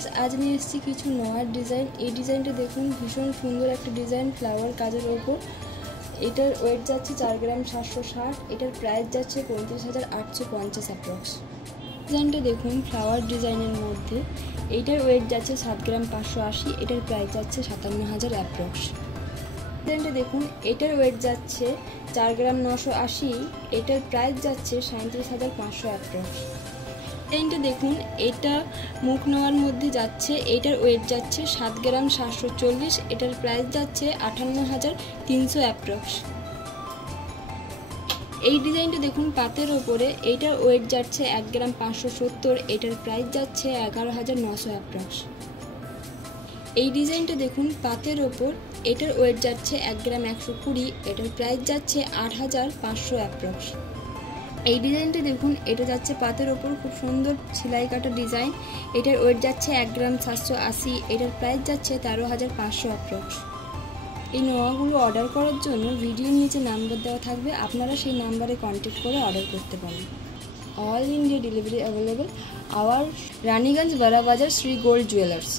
Guys, আজ নিয়ে এসেছি কিছু নোয়ার ডিজাইন। এই ডিজাইনটা দেখুন, ভীষণ সুন্দর একটা ডিজাইন ফ্লাওয়ার কাজের ওপর। এটার ওয়েট যাচ্ছে 4 গ্রাম 760। এটার প্রাইস যাচ্ছে 35,850 অ্যাপ্রক্স। ডিজাইনটা দেখুন ফ্লাওয়ার ডিজাইনের মধ্যে। এইটার ওয়েট যাচ্ছে 7 গ্রাম 580। এটার প্রাইস যাচ্ছে 57,000 অ্যাপ্রক্স। ডিজাইনটা দেখুন, এটার ওয়েট যাচ্ছে 4 গ্রাম 980। এটার প্রাইস যাচ্ছে 37,500 অ্যাপ্রক্স। ডিজাইনটা দেখুন, এটা মুখ নেওয়ার মধ্যে যাচ্ছে। এটার ওয়েট যাচ্ছে 7 গ্রাম 740। এটার প্রাইস যাচ্ছে 58,300 অ্যাপ্রক্স। এই ডিজাইনটা দেখুন পাতের ওপরে। এটার ওয়েট যাচ্ছে 1 গ্রাম 570। এটার প্রাইস যাচ্ছে 11,900 অ্যাপ্রক্স। এই ডিজাইনটা দেখুন পাতের ওপর। এটার ওয়েট যাচ্ছে 1 গ্রাম 120। এটার প্রাইস যাচ্ছে 8,500 অ্যাপ্রক্স। এই ডিজাইনটা দেখুন, এটা যাচ্ছে পাতের ওপর, খুব সুন্দর সেলাই কাটা ডিজাইন। এটার ওয়েট যাচ্ছে 1 গ্রাম 780। এটার প্রাইস যাচ্ছে 13,500 অ্যাপ্রক্স। এই নোয়াগুলো অর্ডার করার জন্য ভিডিওর নিচে নাম্বার দেওয়া থাকবে, আপনারা সেই নাম্বারে কন্ট্যাক্ট করে অর্ডার করতে পারেন। All India delivery available. Our Raniganj Bara Bazar Shri gold jewellers.